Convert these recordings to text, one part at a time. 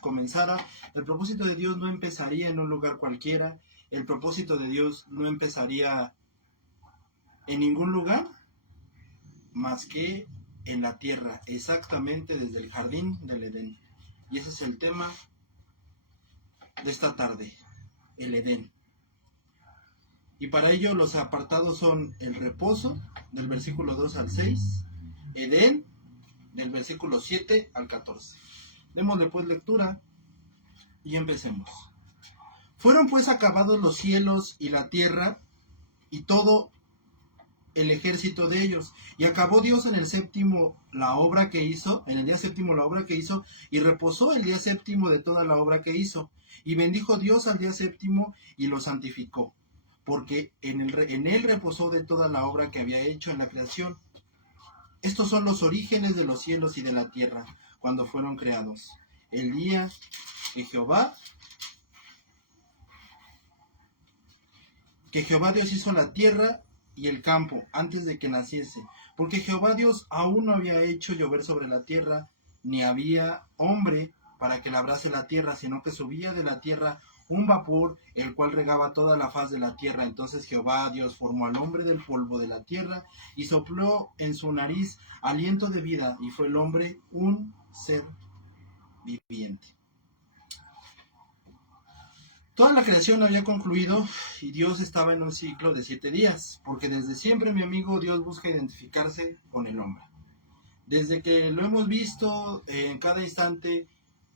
comenzara, el propósito de Dios no empezaría en un lugar cualquiera, el propósito de Dios no empezaría en ningún lugar más que en la tierra, exactamente desde el jardín del Edén. Y ese es el tema de esta tarde, el Edén. Y para ello los apartados son el reposo, del versículo 2 al 6, Edén, del versículo 7 al 14. Démosle pues lectura y empecemos. Fueron pues acabados los cielos y la tierra y todo el ejército de ellos. Y acabó Dios en el séptimo la obra que hizo, en el día séptimo la obra que hizo, y reposó el día séptimo de toda la obra que hizo. Y bendijo Dios al día séptimo y lo santificó, porque en él reposó de toda la obra que había hecho en la creación. Estos son los orígenes de los cielos y de la tierra, cuando fueron creados. El día que Jehová Dios hizo la tierra y el campo antes de que naciese, porque Jehová Dios aún no había hecho llover sobre la tierra, ni había hombre para que labrase la tierra, sino que subía de la tierra un vapor, el cual regaba toda la faz de la tierra. Entonces Jehová Dios formó al hombre del polvo de la tierra, y sopló en su nariz aliento de vida, y fue el hombre un ser viviente. Toda la creación había concluido y Dios estaba en un ciclo de 7 días, porque desde siempre, mi amigo, Dios busca identificarse con el hombre. Desde que lo hemos visto en cada instante,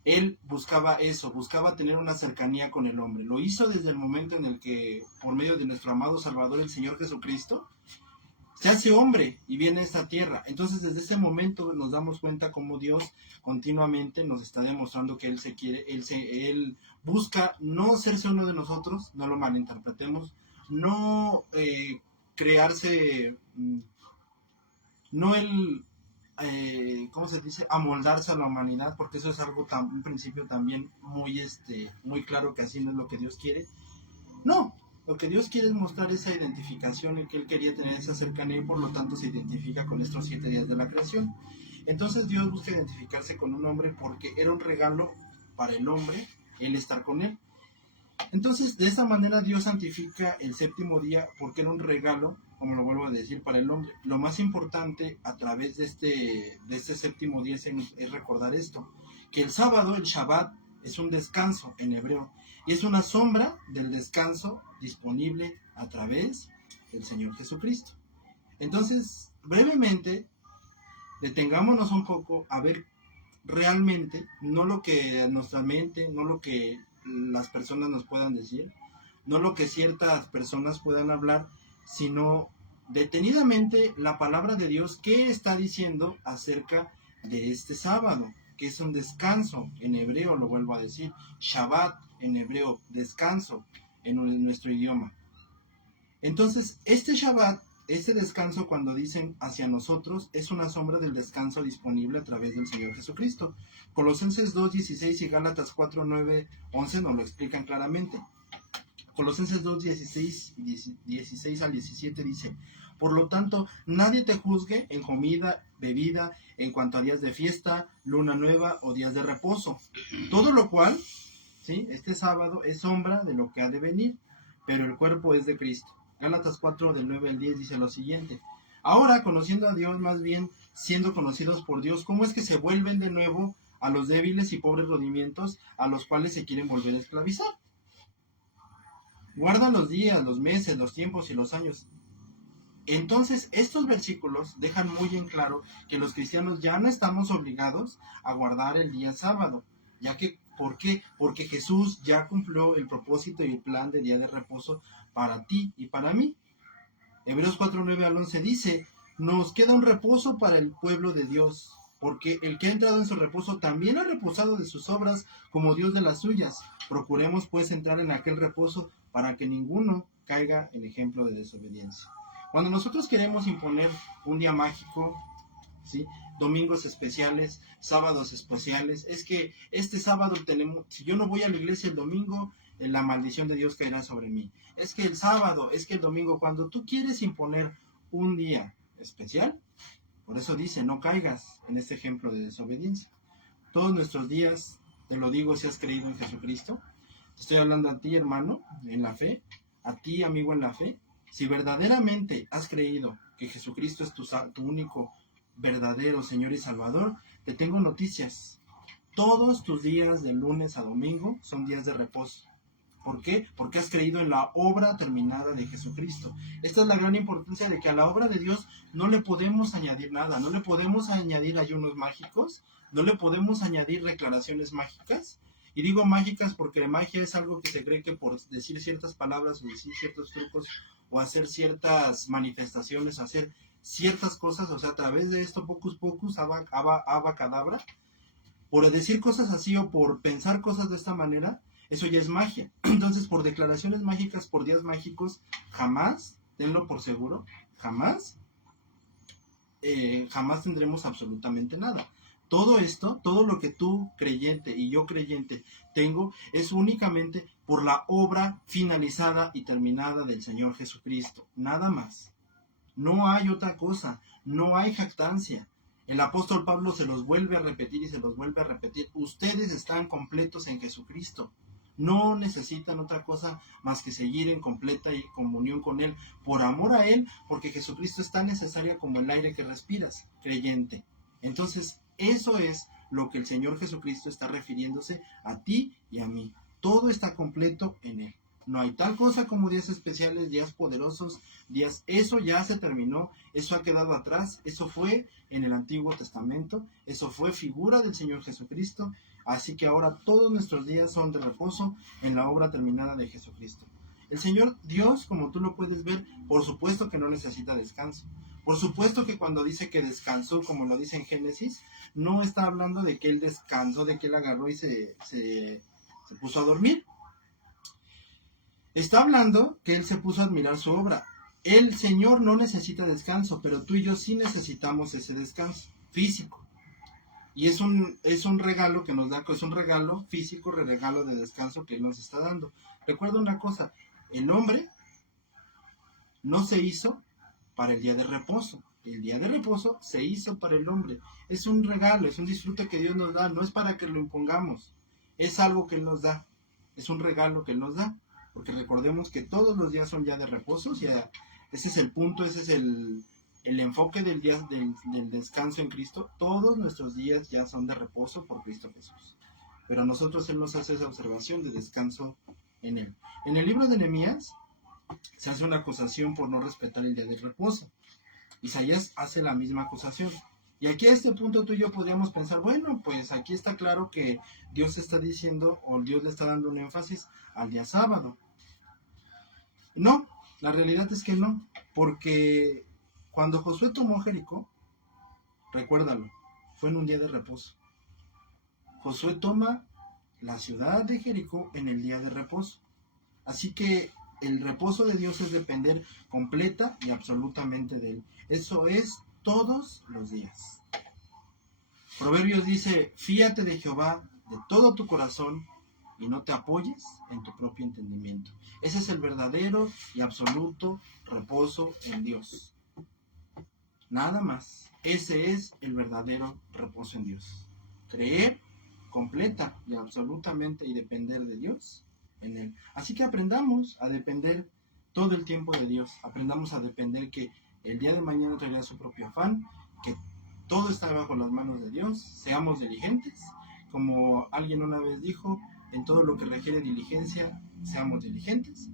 Él buscaba eso, buscaba tener una cercanía con el hombre. Lo hizo desde el momento en el que, por medio de nuestro amado Salvador, el Señor Jesucristo, se hace hombre y viene a esta tierra. Entonces, desde ese momento nos damos cuenta cómo Dios continuamente nos está demostrando que Él busca no serse uno de nosotros, no lo malinterpretemos, no crearse, no el, ¿cómo se dice? Amoldarse a la humanidad, porque eso es algo un principio también muy claro que así no es lo que Dios quiere. No, lo que Dios quiere es mostrar esa identificación en que Él quería tener esa cercanía, y por lo tanto se identifica con estos 7 días de la creación. Entonces Dios busca identificarse con un hombre porque era un regalo para el hombre el estar con Él. Entonces, de esa manera Dios santifica el séptimo día porque era un regalo, como lo vuelvo a decir, para el hombre. Lo más importante a través de este séptimo día es recordar esto, que el sábado, el Shabbat, es un descanso en hebreo, y es una sombra del descanso disponible a través del Señor Jesucristo. Entonces, brevemente, detengámonos un poco a ver realmente, no lo que nuestra mente, no lo que las personas nos puedan decir, no lo que ciertas personas puedan hablar, sino detenidamente la palabra de Dios, ¿qué está diciendo acerca de este sábado? Que es un descanso, en hebreo lo vuelvo a decir, Shabbat en hebreo, descanso en nuestro idioma. Entonces, este Shabbat, este descanso, cuando dicen hacia nosotros, es una sombra del descanso disponible a través del Señor Jesucristo. Colosenses 2:16 y Gálatas 4:9-11 nos lo explican claramente. Colosenses 2:16 al 17 dice: por lo tanto, nadie te juzgue en comida, bebida, en cuanto a días de fiesta, luna nueva o días de reposo. Todo lo cual, ¿sí?, este sábado es sombra de lo que ha de venir, pero el cuerpo es de Cristo. Gálatas 4, del 9 al 10 dice lo siguiente: ahora, conociendo a Dios, más bien siendo conocidos por Dios, ¿cómo es que se vuelven de nuevo a los débiles y pobres rodimientos a los cuales se quieren volver a esclavizar? Guardan los días, los meses, los tiempos y los años. Entonces, estos versículos dejan muy en claro que los cristianos ya no estamos obligados a guardar el día sábado, ya que, ¿por qué? Porque Jesús ya cumplió el propósito y el plan de día de reposo para ti y para mí. Hebreos 4, 9 al 11 dice: nos queda un reposo para el pueblo de Dios, porque el que ha entrado en su reposo también ha reposado de sus obras como Dios de las suyas. Procuremos pues entrar en aquel reposo para que ninguno caiga en ejemplo de desobediencia. Cuando nosotros queremos imponer un día mágico, ¿sí?, domingos especiales, sábados especiales, es que este sábado si yo no voy a la iglesia el domingo, la maldición de Dios caerá sobre mí. Es que el sábado, es que el domingo, cuando tú quieres imponer un día especial, por eso dice, no caigas en este ejemplo de desobediencia. Todos nuestros días te lo digo si has creído en Jesucristo. Te estoy hablando a ti, hermano, en la fe, a ti, amigo, en la fe. Si verdaderamente has creído que Jesucristo es tu único verdadero Señor y Salvador, te tengo noticias. Todos tus días de lunes a domingo son días de reposo. ¿Por qué? Porque has creído en la obra terminada de Jesucristo. Esta es la gran importancia de que a la obra de Dios no le podemos añadir nada, no le podemos añadir ayunos mágicos, no le podemos añadir declaraciones mágicas. Y digo mágicas porque magia es algo que se cree que por decir ciertas palabras o decir ciertos trucos o hacer ciertas manifestaciones, hacer ciertas cosas, o sea, a través de esto, pocus pocus, abacadabra, por decir cosas así o por pensar cosas de esta manera, eso ya es magia. Entonces, por declaraciones mágicas, por días mágicos, jamás, tenlo por seguro, jamás tendremos absolutamente nada. Todo esto, todo lo que tú creyente y yo creyente tengo, es únicamente por la obra finalizada y terminada del Señor Jesucristo. Nada más. No hay otra cosa. No hay jactancia. El apóstol Pablo se los vuelve a repetir y se los vuelve a repetir. Ustedes están completos en Jesucristo. No necesitan otra cosa más que seguir en completa comunión con Él, por amor a Él, porque Jesucristo es tan necesaria como el aire que respiras, creyente. Entonces, eso es lo que el Señor Jesucristo está refiriéndose a ti y a mí. Todo está completo en Él. No hay tal cosa como días especiales, días poderosos, días... Eso ya se terminó, eso ha quedado atrás, eso fue en el Antiguo Testamento, eso fue figura del Señor Jesucristo. Así que ahora todos nuestros días son de reposo en la obra terminada de Jesucristo. El Señor Dios, como tú lo puedes ver, por supuesto que no necesita descanso. Por supuesto que cuando dice que descansó, como lo dice en Génesis, no está hablando de que Él descansó, de que Él agarró y se puso a dormir. Está hablando que Él se puso a admirar su obra. El Señor no necesita descanso, pero tú y yo sí necesitamos ese descanso físico. Y es un regalo que nos da, es un regalo físico, regalo de descanso que Él nos está dando. Recuerda una cosa, el hombre no se hizo para el día de reposo. El día de reposo se hizo para el hombre. Es un regalo, es un disfrute que Dios nos da, no es para que lo impongamos. Es algo que Él nos da, es un regalo que Él nos da. Porque recordemos que todos los días son ya de reposo, o sea, ese es el punto, ese es el enfoque del día del descanso en Cristo. Todos nuestros días ya son de reposo por Cristo Jesús. Pero a nosotros Él nos hace esa observación de descanso en Él. En el libro de Nehemías se hace una acusación por no respetar el día de reposo. Isaías hace la misma acusación. Y aquí a este punto tú y yo podríamos pensar, bueno, pues aquí está claro que Dios está diciendo, o Dios le está dando un énfasis al día sábado. No, la realidad es que no, porque cuando Josué tomó Jericó, recuérdalo, fue en un día de reposo. Josué toma la ciudad de Jericó en el día de reposo. Así que el reposo de Dios es depender completa y absolutamente de Él. Eso es todos los días. Proverbios dice, fíate de Jehová de todo tu corazón y no te apoyes en tu propio entendimiento. Ese es el verdadero y absoluto reposo en Dios. Nada más. Ese es el verdadero reposo en Dios. Creer completa y absolutamente y depender de Dios en Él. Así que aprendamos a depender todo el tiempo de Dios. Aprendamos a depender que el día de mañana traerá su propio afán, que todo está bajo las manos de Dios. Seamos diligentes. Como alguien una vez dijo, en todo lo que requiere diligencia, seamos diligentes.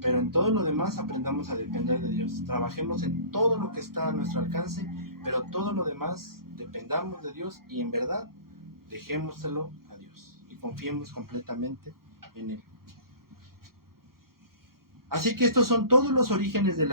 Pero en todo lo demás aprendamos a depender de Dios. Trabajemos en todo lo que está a nuestro alcance, pero todo lo demás dependamos de Dios y en verdad dejémoselo a Dios y confiemos completamente en Él. Así que estos son todos los orígenes de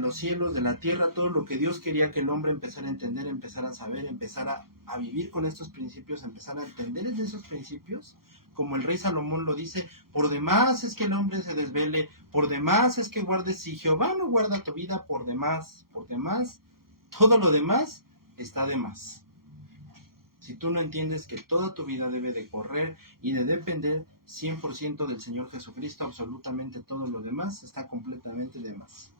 los cielos, de la tierra, todo lo que Dios quería que el hombre empezara a entender, empezara a saber, empezara a vivir con estos principios, empezara a entender de esos principios. Como el rey Salomón lo dice, por demás es que el hombre se desvele, por demás es que guardes, si Jehová no guarda tu vida, por demás, todo lo demás está de más. Si tú no entiendes que toda tu vida debe de correr y de depender 100% del Señor Jesucristo, absolutamente todo lo demás está completamente de más.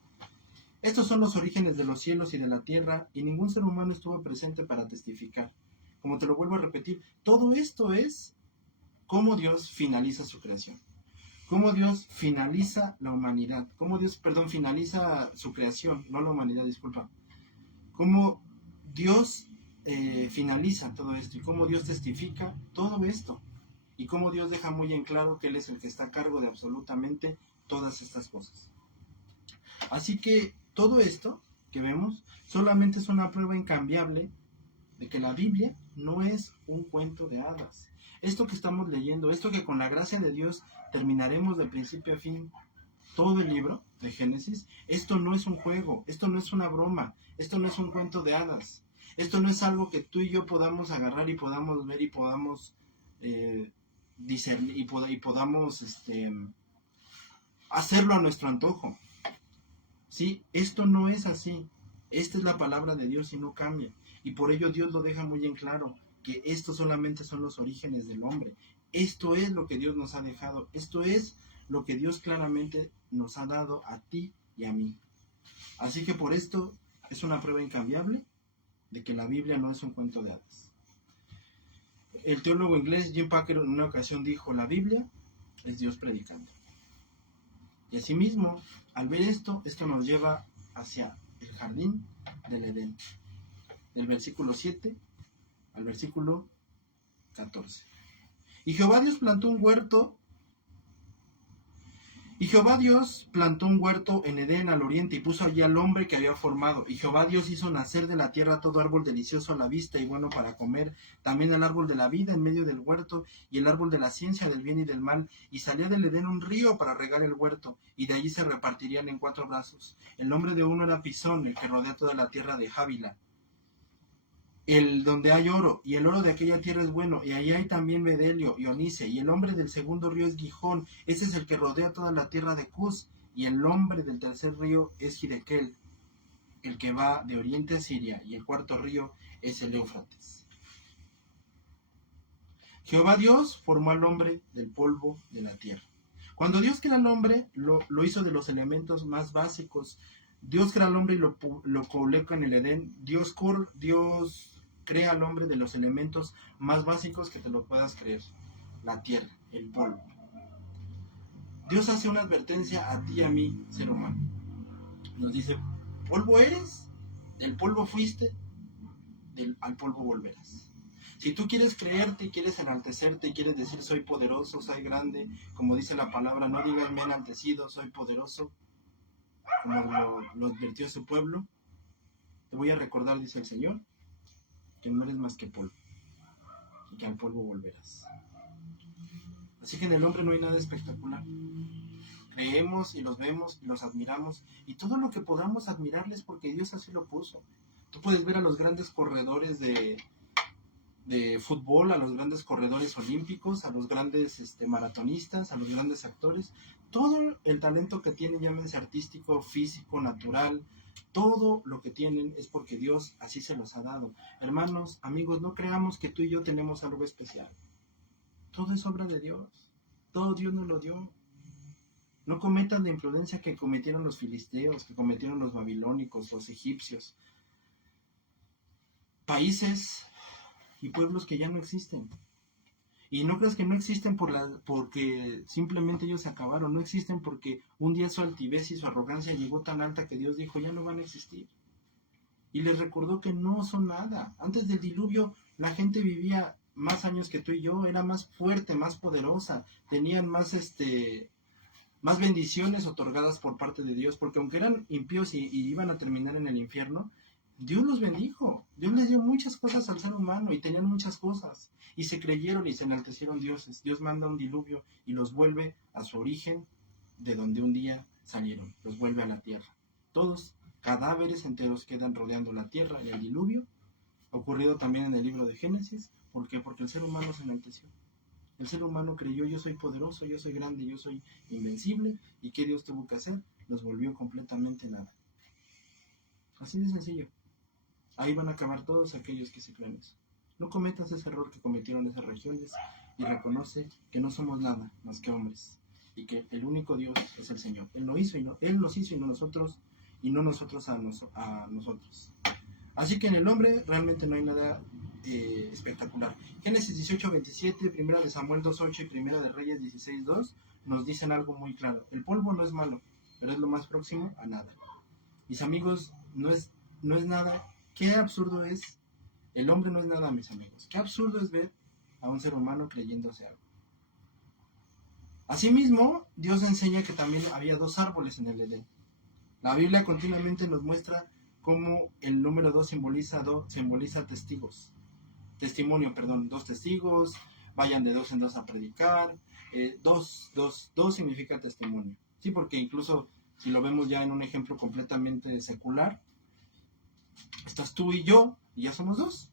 Estos son los orígenes de los cielos y de la tierra, y ningún ser humano estuvo presente para testificar. Como te lo vuelvo a repetir, todo esto es cómo Dios finaliza su creación. Cómo Dios finaliza la humanidad. Cómo Dios, finaliza su creación, no la humanidad, disculpa. Cómo Dios finaliza todo esto y cómo Dios testifica todo esto. Y cómo Dios deja muy en claro que Él es el que está a cargo de absolutamente todas estas cosas. Así que todo esto que vemos solamente es una prueba incambiable de que la Biblia no es un cuento de hadas. Esto que estamos leyendo, esto que con la gracia de Dios terminaremos de principio a fin todo el libro de Génesis, esto no es un juego, esto no es una broma, esto no es un cuento de hadas, esto no es algo que tú y yo podamos agarrar y podamos ver y podamos discernir y podamos hacerlo a nuestro antojo. ¿Sí? Esto no es así. Esta es la palabra de Dios y no cambia. Y por ello Dios lo deja muy en claro, que estos solamente son los orígenes del hombre. Esto es lo que Dios nos ha dejado. Esto es lo que Dios claramente nos ha dado a ti y a mí. Así que por esto es una prueba incambiable de que la Biblia no es un cuento de hadas. El teólogo inglés Jim Packer en una ocasión dijo, la Biblia es Dios predicando. Y asimismo, al ver esto nos lleva hacia el jardín del Edén, del versículo 7 al versículo 14. Y Jehová Dios plantó un huerto en Edén al oriente y puso allí al hombre que había formado. Y Jehová Dios hizo nacer de la tierra todo árbol delicioso a la vista y bueno para comer, también el árbol de la vida en medio del huerto y el árbol de la ciencia del bien y del mal. Y salió del Edén un río para regar el huerto, y de allí se repartirían en 4 brazos. El nombre de uno era Pisón, el que rodea toda la tierra de Jávila, el donde hay oro, y el oro de aquella tierra es bueno, y ahí hay también bedelio y onice, y el nombre del segundo río es Gijón, ese es el que rodea toda la tierra de Cus, y el nombre del tercer río es Hidekel, el que va de oriente a Siria, y el cuarto río es el Éufrates. Jehová Dios formó al hombre del polvo de la tierra. Cuando Dios crea al hombre, lo hizo de los elementos más básicos. Dios crea al hombre y lo coloca en el Edén. Dios crea al hombre de los elementos más básicos que te lo puedas creer. La tierra, el polvo. Dios hace una advertencia a ti y a mí, ser humano. Nos dice, polvo eres, del polvo fuiste, al polvo volverás. Si tú quieres creerte y quieres enaltecerte y quieres decir soy poderoso, soy grande, como dice la palabra, no digas me he enaltecido, soy poderoso, como lo advirtió su pueblo, te voy a recordar, dice el Señor, que no eres más que polvo y que al polvo volverás. Así que en el hombre no hay nada espectacular. Creemos y los vemos y los admiramos, y todo lo que podamos admirarles porque Dios así lo puso. Tú puedes ver a los grandes corredores de fútbol, a los grandes corredores olímpicos, a los grandes maratonistas, a los grandes actores, todo el talento que tienen, llámense artístico, físico, natural, todo lo que tienen es porque Dios así se los ha dado. Hermanos, amigos, no creamos que tú y yo tenemos algo especial. Todo es obra de Dios, todo Dios nos lo dio. No cometan la imprudencia que cometieron los filisteos, que cometieron los babilónicos, los egipcios. Países y pueblos que ya no existen. Y no creas que no existen porque simplemente ellos se acabaron. No existen porque un día su altivez y su arrogancia llegó tan alta que Dios dijo, ya no van a existir. Y les recordó que no son nada. Antes del diluvio la gente vivía más años que tú y yo, era más fuerte, más poderosa, tenían más bendiciones otorgadas por parte de Dios, porque aunque eran impíos y iban a terminar en el infierno, Dios los bendijo. Dios les dio muchas cosas al ser humano y tenían muchas cosas. Y se creyeron y se enaltecieron dioses. Dios manda un diluvio y los vuelve a su origen, de donde un día salieron. Los vuelve a la tierra. Todos cadáveres enteros quedan rodeando la tierra en el diluvio, ocurrido también en el libro de Génesis. ¿Por qué? Porque el ser humano se enalteció. El ser humano creyó, yo soy poderoso, yo soy grande, yo soy invencible. ¿Y qué Dios tuvo que hacer? Los volvió completamente nada. Así de sencillo. Ahí van a acabar todos aquellos que se creen eso. No cometas ese error que cometieron esas regiones y reconoce que no somos nada más que hombres y que el único Dios es el Señor. Él nos hizo y no nosotros, y no nosotros a nosotros. Así que en el hombre realmente no hay nada espectacular. Génesis 18:27, primera de Samuel 2:8 y primera de Reyes 16:2 nos dicen algo muy claro. El polvo no es malo, pero es lo más próximo a nada. Mis amigos, no es nada. Qué absurdo es. El hombre no es nada, mis amigos. Qué absurdo es ver a un ser humano creyéndose algo. Asimismo, Dios enseña que también había dos árboles en el Edén. La Biblia continuamente nos muestra cómo el número 2 simboliza testigos. Testimonio, perdón, 2 testigos, vayan de 2 en 2 a predicar. Dos significa testimonio. Sí, porque incluso si lo vemos ya en un ejemplo completamente secular, estás tú y yo, y ya somos dos.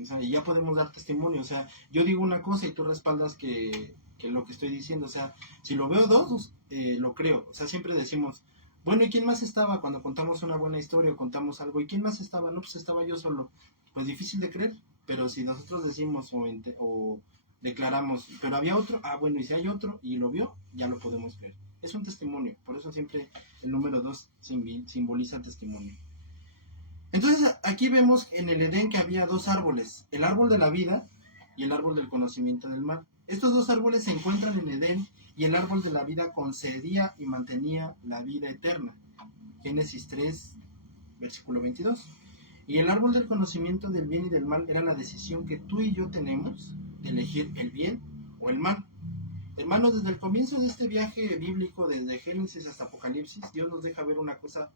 O sea, y ya podemos dar testimonio. O sea, yo digo una cosa y tú respaldas que lo que estoy diciendo. O sea, si lo veo dos, lo creo. O sea, siempre decimos, bueno, ¿y quién más estaba? Cuando contamos una buena historia o contamos algo, ¿y quién más estaba? No, pues estaba yo solo. Pues difícil de creer. Pero si nosotros decimos o declaramos, pero había otro, bueno, y si hay otro y lo vio, ya lo podemos creer. Es un testimonio. Por eso siempre el número 2 simboliza testimonio. Entonces aquí vemos en el Edén que había dos árboles, el árbol de la vida y el árbol del conocimiento del mal. Estos dos árboles se encuentran en Edén y el árbol de la vida concedía y mantenía la vida eterna. Génesis 3, versículo 22. Y el árbol del conocimiento del bien y del mal era la decisión que tú y yo tenemos de elegir el bien o el mal. Hermanos, desde el comienzo de este viaje bíblico, desde Génesis hasta Apocalipsis, Dios nos deja ver una cosa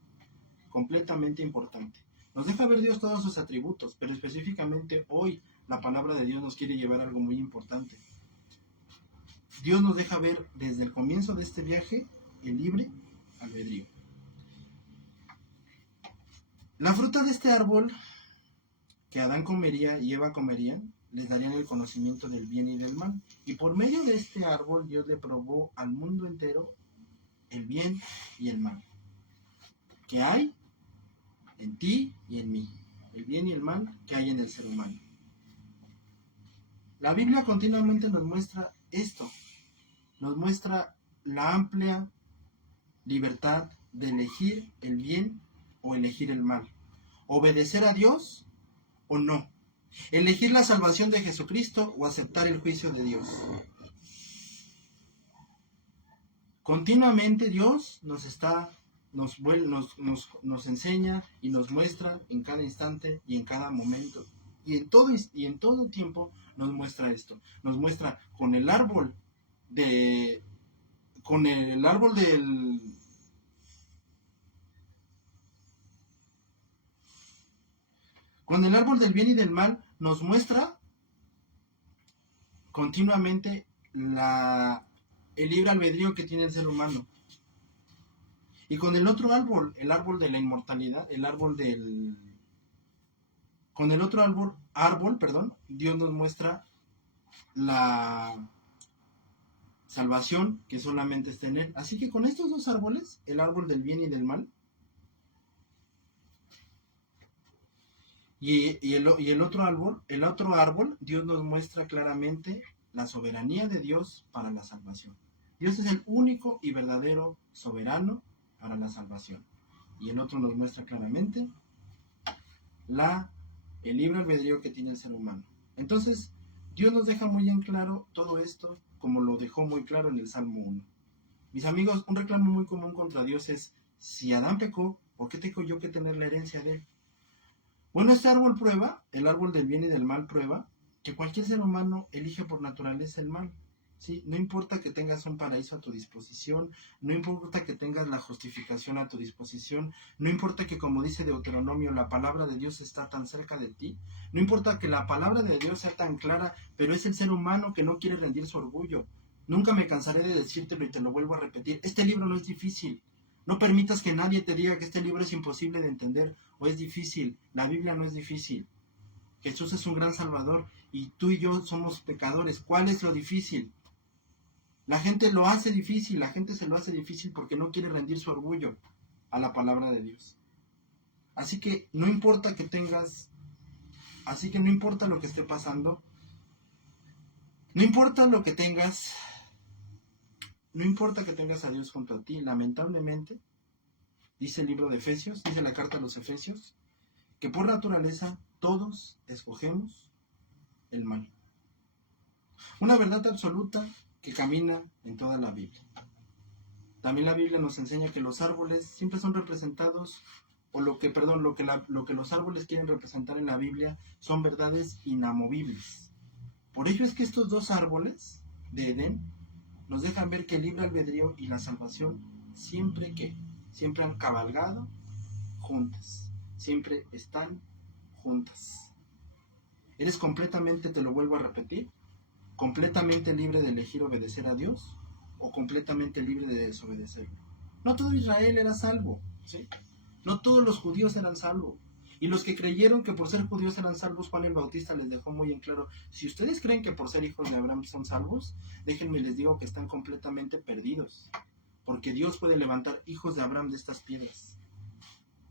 completamente importante. Nos deja ver Dios todos sus atributos, pero específicamente hoy la palabra de Dios nos quiere llevar a algo muy importante. Dios nos deja ver desde el comienzo de este viaje el libre albedrío. La fruta de este árbol que Adán comería y Eva comerían les darían el conocimiento del bien y del mal. Y por medio de este árbol Dios le probó al mundo entero el bien y el mal que hay en ti y en mí, el bien y el mal que hay en el ser humano. La Biblia continuamente nos muestra esto, nos muestra la amplia libertad de elegir el bien o elegir el mal, obedecer a Dios o no, elegir la salvación de Jesucristo o aceptar el juicio de Dios. Continuamente Dios nos enseña y nos muestra en cada instante y en cada momento. Y en todo tiempo nos muestra esto. Nos muestra con el árbol del bien y del mal, nos muestra continuamente el libre albedrío que tiene el ser humano. Y con el otro árbol, el árbol de la inmortalidad, con el otro árbol, Dios nos muestra la salvación que solamente está en Él. Así que con estos dos árboles, el árbol del bien y del mal, y el otro árbol, Dios nos muestra claramente la soberanía de Dios para la salvación. Dios es el único y verdadero soberano para la salvación. Y el otro nos muestra claramente el libre albedrío que tiene el ser humano. Entonces, Dios nos deja muy en claro todo esto, como lo dejó muy claro en el Salmo 1. Mis amigos, un reclamo muy común contra Dios es, si Adán pecó, ¿por qué tengo yo que tener la herencia de él? Bueno, este árbol prueba, el árbol del bien y del mal prueba, que cualquier ser humano elige por naturaleza el mal. ¿Sí? No importa que tengas un paraíso a tu disposición, no importa que tengas la justificación a tu disposición, no importa que, como dice Deuteronomio, la palabra de Dios está tan cerca de ti, no importa que la palabra de Dios sea tan clara, pero es el ser humano que no quiere rendir su orgullo. Nunca me cansaré de decírtelo y te lo vuelvo a repetir, este libro no es difícil. No permitas que nadie te diga que este libro es imposible de entender o es difícil. La Biblia no es difícil. Jesús es un gran salvador y tú y yo somos pecadores. ¿Cuál es lo difícil? La gente lo hace difícil, la gente se lo hace difícil porque no quiere rendir su orgullo a la palabra de Dios. Así que no importa lo que esté pasando, no importa que tengas a Dios junto a ti. Lamentablemente, dice el libro de Efesios, dice la carta a los Efesios, que por naturaleza todos escogemos el mal. Una verdad absoluta que camina en toda la Biblia. También la Biblia nos enseña que los árboles siempre son representados, o lo que los árboles quieren representar en la Biblia son verdades inamovibles. Por ello es que estos dos árboles de Edén nos dejan ver que el libre albedrío y la salvación siempre han cabalgado juntas, siempre están juntas. Eres completamente, te lo vuelvo a repetir, completamente libre de elegir obedecer a Dios o completamente libre de desobedecerlo. No todo Israel era salvo, ¿sí? No todos los judíos eran salvos. Y los que creyeron que por ser judíos eran salvos, Juan el Bautista les dejó muy en claro: si ustedes creen que por ser hijos de Abraham son salvos, déjenme les digo que están completamente perdidos, porque Dios puede levantar hijos de Abraham de estas piedras.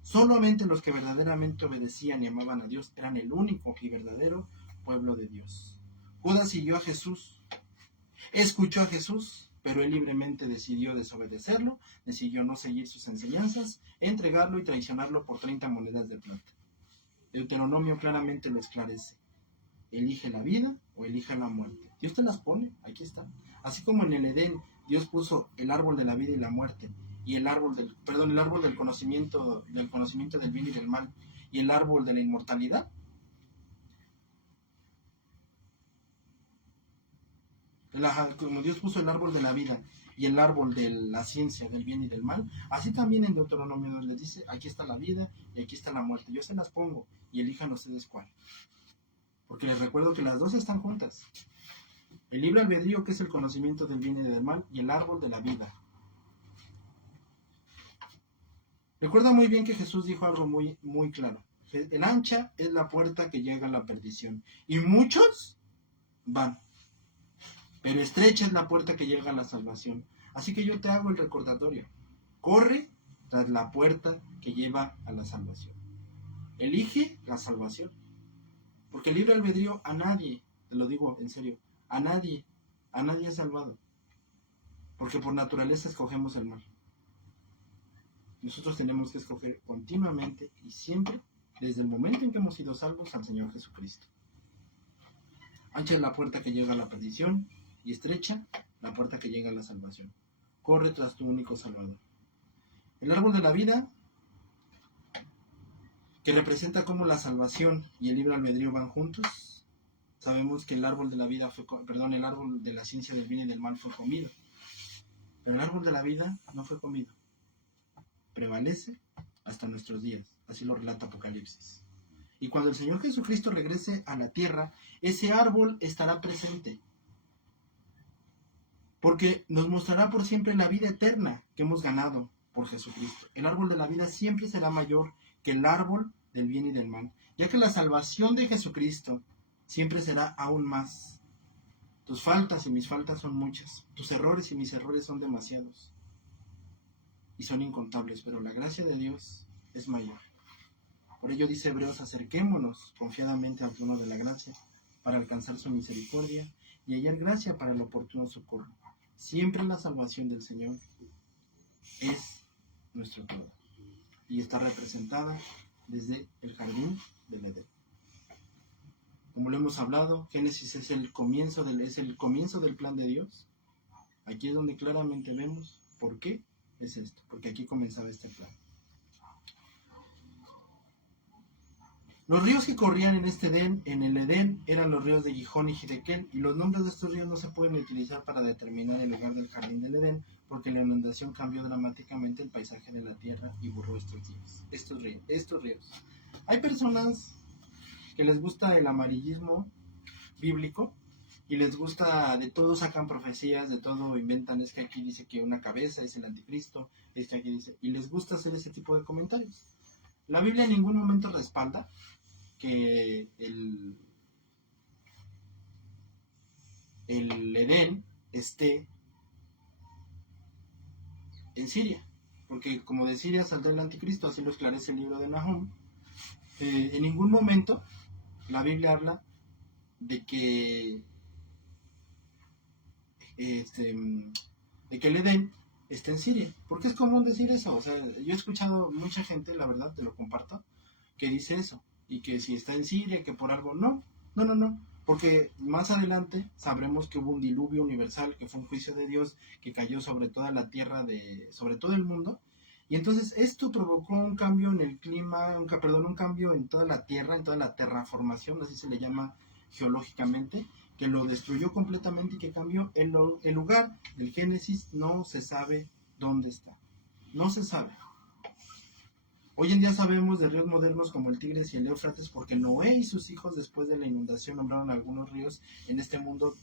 Solamente los que verdaderamente obedecían y amaban a Dios eran el único y verdadero pueblo de Dios. Judas siguió a Jesús, escuchó a Jesús, pero él libremente decidió desobedecerlo, decidió no seguir sus enseñanzas, entregarlo y traicionarlo por 30 monedas de plata. Deuteronomio claramente lo esclarece: elige la vida o elige la muerte. Dios te las pone, aquí está. Así como en el Edén Dios puso el árbol de la vida y la muerte, y el árbol del conocimiento del bien y del mal, y el árbol de la inmortalidad. Como Dios puso el árbol de la vida y el árbol de la ciencia del bien y del mal, así también en Deuteronomio nos les dice: aquí está la vida y aquí está la muerte. Yo se las pongo y elijan ustedes cuál. Porque les recuerdo que las dos están juntas. El libre albedrío, que es el conocimiento del bien y del mal, y el árbol de la vida. Recuerda muy bien que Jesús dijo algo muy, muy claro: el ancha es la puerta que llega a la perdición, y muchos van, pero estrecha es la puerta que llega a la salvación. Así que yo te hago el recordatorio: corre tras la puerta que lleva a la salvación. Elige la salvación. Porque el libre albedrío a nadie, te lo digo en serio, a nadie es salvado. Porque por naturaleza escogemos el mal. Nosotros tenemos que escoger continuamente y siempre, desde el momento en que hemos sido salvos, al Señor Jesucristo. Ancha es la puerta que llega a la perdición y estrecha la puerta que llega a la salvación. Corre tras tu único Salvador. El árbol de la vida, que representa cómo la salvación y el libre albedrío van juntos. Sabemos que el árbol de la vida el árbol de la ciencia del bien y del mal fue comido. Pero el árbol de la vida no fue comido. Prevalece hasta nuestros días. Así lo relata Apocalipsis. Y cuando el Señor Jesucristo regrese a la tierra, ese árbol estará presente. Porque nos mostrará por siempre la vida eterna que hemos ganado por Jesucristo. El árbol de la vida siempre será mayor que el árbol del bien y del mal, ya que la salvación de Jesucristo siempre será aún más. Tus faltas y mis faltas son muchas, tus errores y mis errores son demasiados y son incontables, pero la gracia de Dios es mayor. Por ello dice Hebreos: acerquémonos confiadamente al trono de la gracia para alcanzar su misericordia y hallar gracia para el oportuno socorro. Siempre la salvación del Señor es nuestro todo y está representada desde el jardín del Edén. Como lo hemos hablado, Génesis es el comienzo del plan de Dios. Aquí es donde claramente vemos por qué es esto, porque aquí comenzaba este plan. Los ríos que corrían en el Edén, eran los ríos de Gijón y Hidekel, y los nombres de estos ríos no se pueden utilizar para determinar el lugar del jardín del Edén, porque la inundación cambió dramáticamente el paisaje de la tierra y borró estos ríos. Hay personas que les gusta el amarillismo bíblico y les gusta de todo, sacan profecías, de todo inventan. Es que aquí dice que una cabeza es el anticristo, es que aquí dice, y les gusta hacer ese tipo de comentarios. La Biblia en ningún momento respalda que el Edén esté en Siria, porque como de Siria saldrá el anticristo, así lo esclarece el libro de Nahum. En ningún momento la Biblia habla de que el Edén esté en Siria, porque es común decir eso. O sea, yo he escuchado mucha gente, la verdad, te lo comparto, que dice eso, y que si está en Siria, que por algo, no, porque más adelante sabremos que hubo un diluvio universal, que fue un juicio de Dios, que cayó sobre toda la tierra, sobre todo el mundo, y entonces esto provocó un cambio en el clima, un cambio en toda la tierra, en toda la terraformación, así se le llama geológicamente, que lo destruyó completamente y que cambió el lugar del Génesis. No se sabe dónde está, no se sabe. Hoy en día sabemos de ríos modernos como el Tigris y el Éufrates porque Noé y sus hijos después de la inundación nombraron algunos ríos en este mundo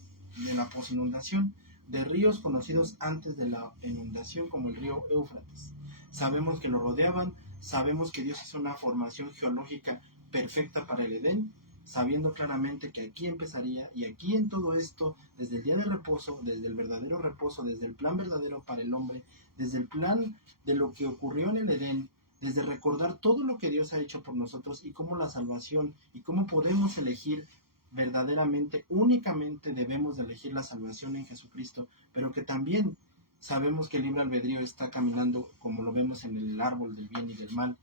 de la posinundación, de ríos conocidos antes de la inundación como el río Éufrates. Sabemos que lo rodeaban, sabemos que Dios hizo una formación geológica perfecta para el Edén, sabiendo claramente que aquí empezaría, y aquí en todo esto, desde el día de reposo, desde el verdadero reposo, desde el plan verdadero para el hombre, desde el plan de lo que ocurrió en el Edén, desde recordar todo lo que Dios ha hecho por nosotros y cómo la salvación y cómo podemos elegir verdaderamente, únicamente debemos de elegir la salvación en Jesucristo, pero que también sabemos que el libre albedrío está caminando, como lo vemos en el árbol del bien y del mal,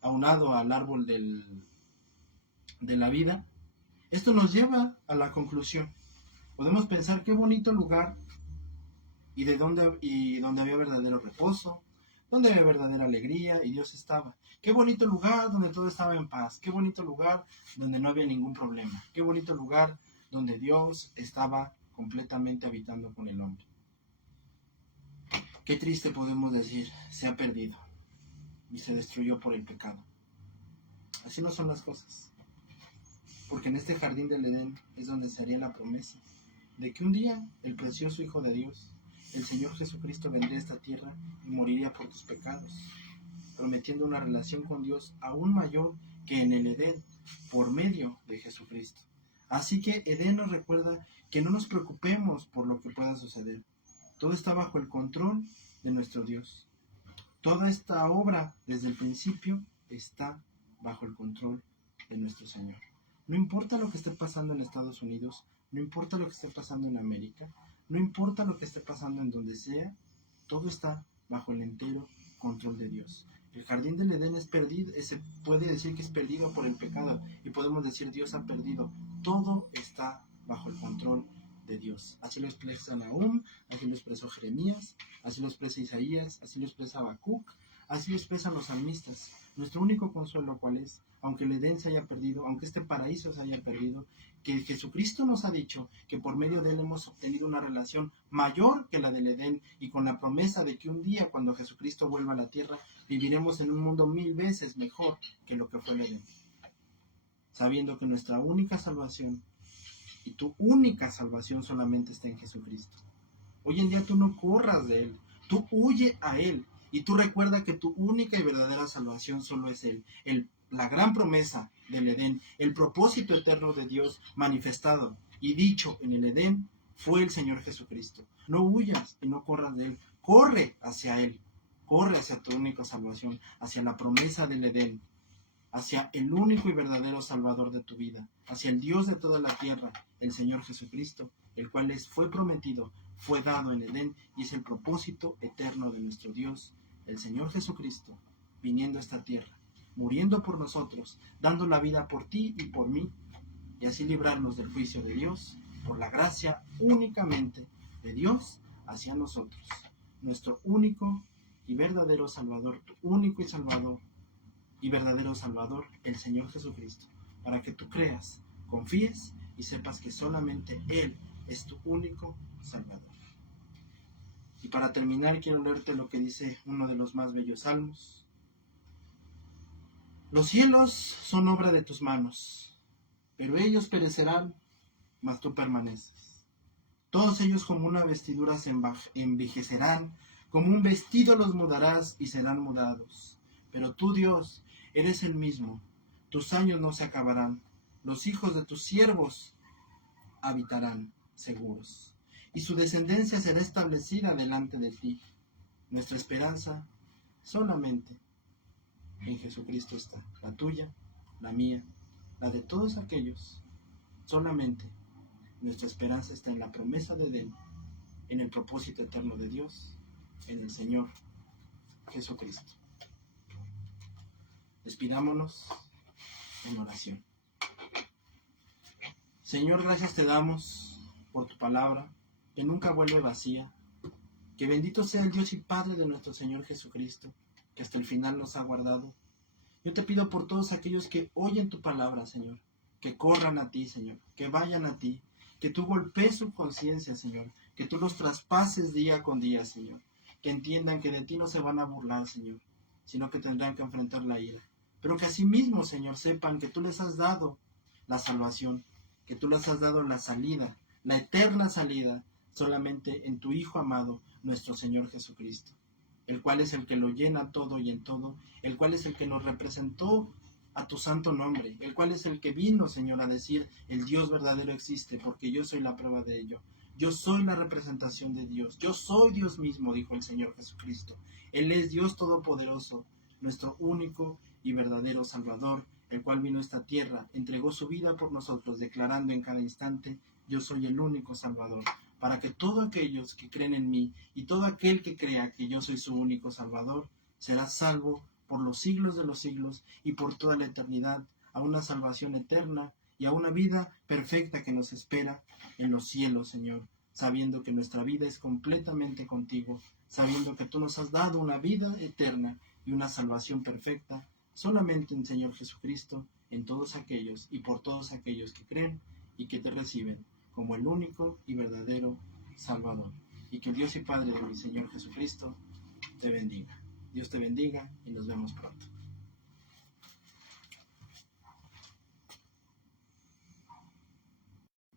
aunado al árbol de la vida. Esto nos lleva a la conclusión. Podemos pensar qué bonito lugar y donde había verdadero reposo, donde había verdadera alegría y Dios estaba. Qué bonito lugar donde todo estaba en paz, qué bonito lugar donde no había ningún problema, qué bonito lugar donde Dios estaba completamente habitando con el hombre. Qué triste podemos decir, se ha perdido y se destruyó por el pecado. Así no son las cosas, porque en este jardín del Edén es donde se haría la promesa de que un día el precioso Hijo de Dios, el Señor Jesucristo, vendría a esta tierra y moriría por tus pecados, prometiendo una relación con Dios aún mayor que en el Edén, por medio de Jesucristo. Así que Edén nos recuerda que no nos preocupemos por lo que pueda suceder. Todo está bajo el control de nuestro Dios. Toda esta obra, desde el principio, está bajo el control de nuestro Señor. No importa lo que esté pasando en Estados Unidos, no importa lo que esté pasando en América, no importa lo que esté pasando en donde sea, todo está bajo el entero control de Dios. El jardín del Edén es perdido, se puede decir que es perdido por el pecado, y podemos decir Dios ha perdido. Todo está bajo el control de Dios. Así lo expresa Nahum, así lo expresó Jeremías, así lo expresa Isaías, así lo expresa Habacuc, así lo expresan los salmistas. Nuestro único consuelo, ¿cuál es? Aunque el Edén se haya perdido, aunque este paraíso se haya perdido, que Jesucristo nos ha dicho que por medio de él hemos obtenido una relación mayor que la del Edén, y con la promesa de que un día, cuando Jesucristo vuelva a la tierra, viviremos en un mundo 1000 veces mejor que lo que fue el Edén, sabiendo que nuestra única salvación y tu única salvación solamente está en Jesucristo. Hoy en día tú no corras de él, tú huye a él, y tú recuerda que tu única y verdadera salvación solo es él, la gran promesa del Edén, el propósito eterno de Dios manifestado y dicho en el Edén fue el Señor Jesucristo. No huyas y no corras de él, corre hacia él, corre hacia tu única salvación, hacia la promesa del Edén, hacia el único y verdadero Salvador de tu vida, hacia el Dios de toda la tierra, el Señor Jesucristo, el cual les fue prometido, fue dado en Edén, y es el propósito eterno de nuestro Dios, el Señor Jesucristo, viniendo a esta tierra, muriendo por nosotros, dando la vida por ti y por mí, y así librarnos del juicio de Dios, por la gracia únicamente de Dios hacia nosotros, nuestro único y verdadero Salvador, tu único y Salvador, y verdadero Salvador, el Señor Jesucristo, para que tú creas, confíes y sepas que solamente Él es tu único Salvador. Y para terminar quiero leerte lo que dice uno de los más bellos salmos. Los cielos son obra de tus manos, pero ellos perecerán, mas tú permaneces. Todos ellos como una vestidura se envejecerán, como un vestido los mudarás y serán mudados. Pero tú, Dios, eres el mismo, tus años no se acabarán, los hijos de tus siervos habitarán seguros, y su descendencia será establecida delante de ti. Nuestra esperanza solamente en Jesucristo está, la tuya, la mía, la de todos aquellos. Solamente nuestra esperanza está en la promesa de Edén, en el propósito eterno de Dios, en el Señor Jesucristo. Despidámonos en oración. Señor, gracias te damos por tu palabra, que nunca vuelve vacía. Que bendito sea el Dios y Padre de nuestro Señor Jesucristo, que hasta el final nos ha guardado. Yo te pido por todos aquellos que oyen tu palabra, Señor, que corran a ti, Señor, que vayan a ti, que tú golpees su conciencia, Señor, que tú los traspases día con día, Señor, que entiendan que de ti no se van a burlar, Señor, sino que tendrán que enfrentar la ira. Pero que asimismo, Señor, sepan que tú les has dado la salvación, que tú les has dado la salida, la eterna salida, solamente en tu Hijo amado, nuestro Señor Jesucristo, el cual es el que lo llena todo y en todo, el cual es el que nos representó a tu santo nombre, el cual es el que vino, Señor, a decir, el Dios verdadero existe, porque yo soy la prueba de ello. Yo soy la representación de Dios, yo soy Dios mismo, dijo el Señor Jesucristo. Él es Dios Todopoderoso, nuestro único y verdadero Salvador, el cual vino a esta tierra, entregó su vida por nosotros, declarando en cada instante, yo soy el único Salvador, para que todos aquellos que creen en mí y todo aquel que crea que yo soy su único Salvador, será salvo por los siglos de los siglos y por toda la eternidad, a una salvación eterna y a una vida perfecta que nos espera en los cielos, Señor, sabiendo que nuestra vida es completamente contigo, sabiendo que tú nos has dado una vida eterna y una salvación perfecta, solamente en Señor Jesucristo, en todos aquellos y por todos aquellos que creen y que te reciben como el único y verdadero Salvador. Y que el Dios y Padre de mi Señor Jesucristo te bendiga. Dios te bendiga y nos vemos pronto.